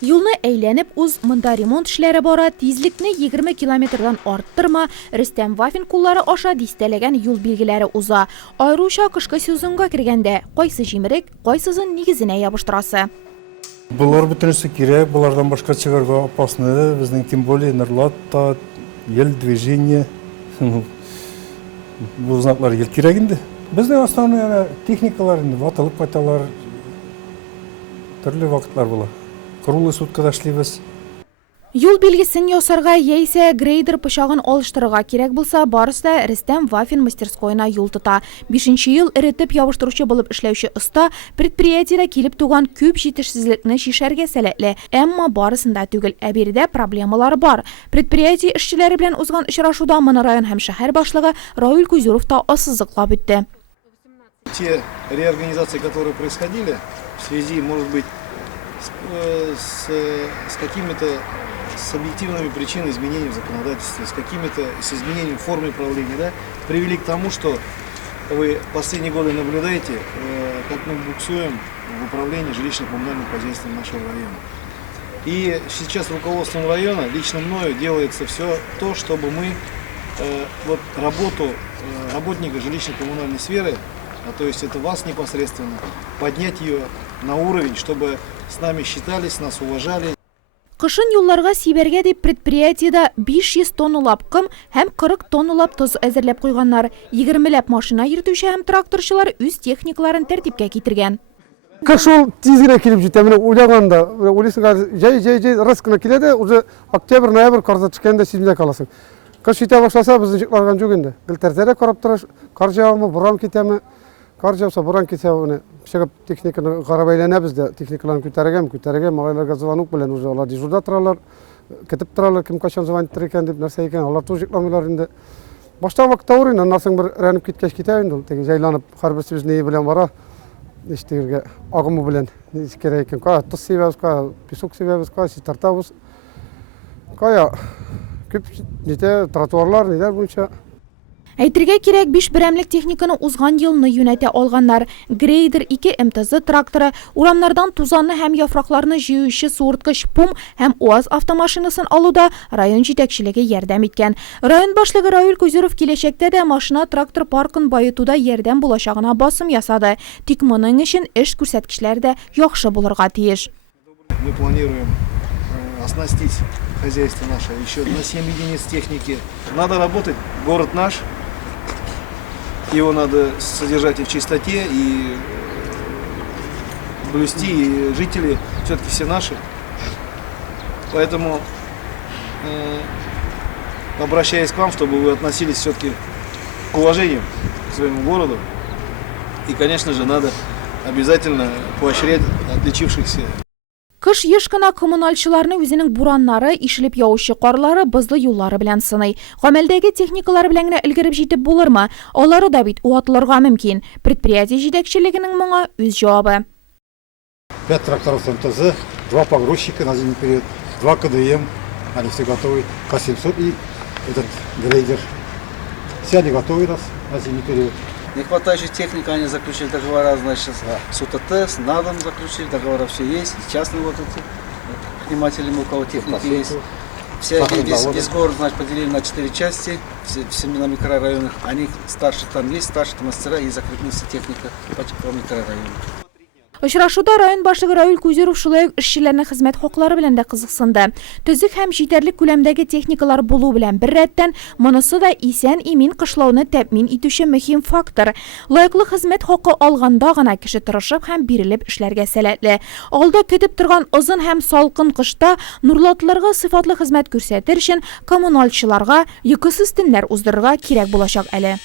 Юлны әйләнеп уз, монда ремонт эшләре бара, тизлекне 20 километрдан арттырма, Рөстәм Вафин куллары аша дистәләгән юл билгеләре уза. Айруша кышкы сезонга кергәндә, кайсы җимерек, кайсысын нигезенә ябыштырасы. Булар бөтенесе кирәк, булардан башка чыгарга опасны, безнең тем более нырлат та, ел движение, бу знаклар ел кирәк инде. Безнең основной техникалар инде ватылып кайталар, төрле вакытлар була. Круглый суткада эшлибез. Юл билгесен ясарга яисә грейдер пычагын алыштырырга кирәк булса, барысы да Рөстәм Вафин мастерскойына юл тота. 5нче ел эретеп ябыштыручы булып эшләүче оста предприятиедә килеп туган күп җитешсезлекне шишәргә сәләтле, әмма барысында түгел, ә биредә проблемалар бар. Предприятие эшчеләре белән узган очрашуда моны район һәм шәһәр башлыгы Равил Кузюров та ассызыклап үтте. Те реорганизации, которые происходили, в связи, может быть, с какими-то объективными причинами изменений в законодательстве, с изменением формы управления, да, привели к тому, что вы последние годы наблюдаете, как мы буксуем в управлении жилищно-коммунальным хозяйством нашего района. И сейчас руководством района, лично мною, делается все то, чтобы мы работу работника жилищно-коммунальной сферы, то есть это вас непосредственно, поднять ее на уровень, чтобы с нами считались, нас уважали. Кышын юлларга сибәргә дип предприятиедә 500 тонналап ком һәм 40 тонналап тоз әзерләп куйганнар. 20ләп машина йөртүче һәм тракторчылар үз техникаларын тәртипкә китергән. Кыш ул тиз генә килеп җитә. Менә уйлаганда, уйлыйсың, җай рас кына килә дә, уже октябрь, ноябрь карда төшкәндә сизмәдә каласың. Кыш җитә башласа, безнең җыкларган юк инде. Гелтәртәрә карап торыш, кар җавымы, буран китәме? Кар жауса, буран китсә, шәгып техниканы карап әйләнәбез дә, техникаларын күтәргән, малайларга звонок белән уже алар дежурда торалар, көтеп торалар, кем кайчан звонит икән дип, нәрсә икән, алар тоже җыкламыйлар инде. Башта вакытта урын, аннан соң бер рәнеп киткәч китә инде ул, теге җайланып, һәрберсебез ни белән бара, иштегергә агымы белән, ни кирәк икән, кая тоз сибәбез, кая песок сибәбез, кая тартабыз, кая күп нидә тротуарлар, нидә буенча. Әйтергә кирәк, 5 берәмлек техниканы узган елны юнәтә алганнар. Грейдер 2 МТЗ тракторы, урамнардан тузанны һәм яфракларны җыючы суырткыч ПУМ һәм УАЗ автомашинасын алуда район җитәкчелеге ярдәм иткән. Район башлыгы Равил Кузюров киләчәктә дә машина трактор паркын баетуда ярдәм булачагына басым ясады. Тик моның өчен эш күрсәткечләре дә яхшы булырга тиеш. Мы планируем оснастить хозяйство наше еще на 7 единиц техники. Надо работать, город наш. Его надо содержать и в чистоте, и блюсти, и жители все-таки все наши. Поэтому обращаясь к вам, чтобы вы относились все-таки к уважению к своему городу. И, конечно же, надо обязательно поощрять отличившихся. Кыш еш кына коммуналчыларны үзенең бураннары, ишелеп яучы карлары, бызлы юллары белән сыный. Гамәлдәге техникалар белән генә өлгереп җитеп булырмы? Алары да бит уатылырга мөмкин. Предприятие җитәкчелегенең моңа үз җавабы. 5 тракторов МТЗ, 2 погрузчика на зимний период, 2 КДМ, они все готовы, К700 и этот грейдер. Все они готовы нас на зимний период. Не хватающей техники, они заключили договора, значит, с УТТ, с НАДом заключили, договора все есть, и частные вот эти предприниматели, у кого техники есть. Весь город, значит, поделили на 4 части, в 7 микрорайонах. Они старше там есть, старше мастера и закрепился техника по микрорайону. Очрашуда район башлыгы Равил Кузюров шулай ук эшчеләрнең хезмәт хаклары белән дә кызыксынды. Төзек һәм җитәрлек күләмдәге техникалар булу белән бер рәттән, монысы да исән-имин кышлауны тәэмин итүче мөһим фактор. Лаеклы хезмәт хакы алганда гына кеше тырышып һәм бирелеп эшләргә сәләтле. Алда көтеп торган озын һәм салкын кышта нурлатларга сыйфатлы хезмәт күрсәтер өчен коммуналчыларга йокысыз төннәр уздырырга кирәк булачак әле.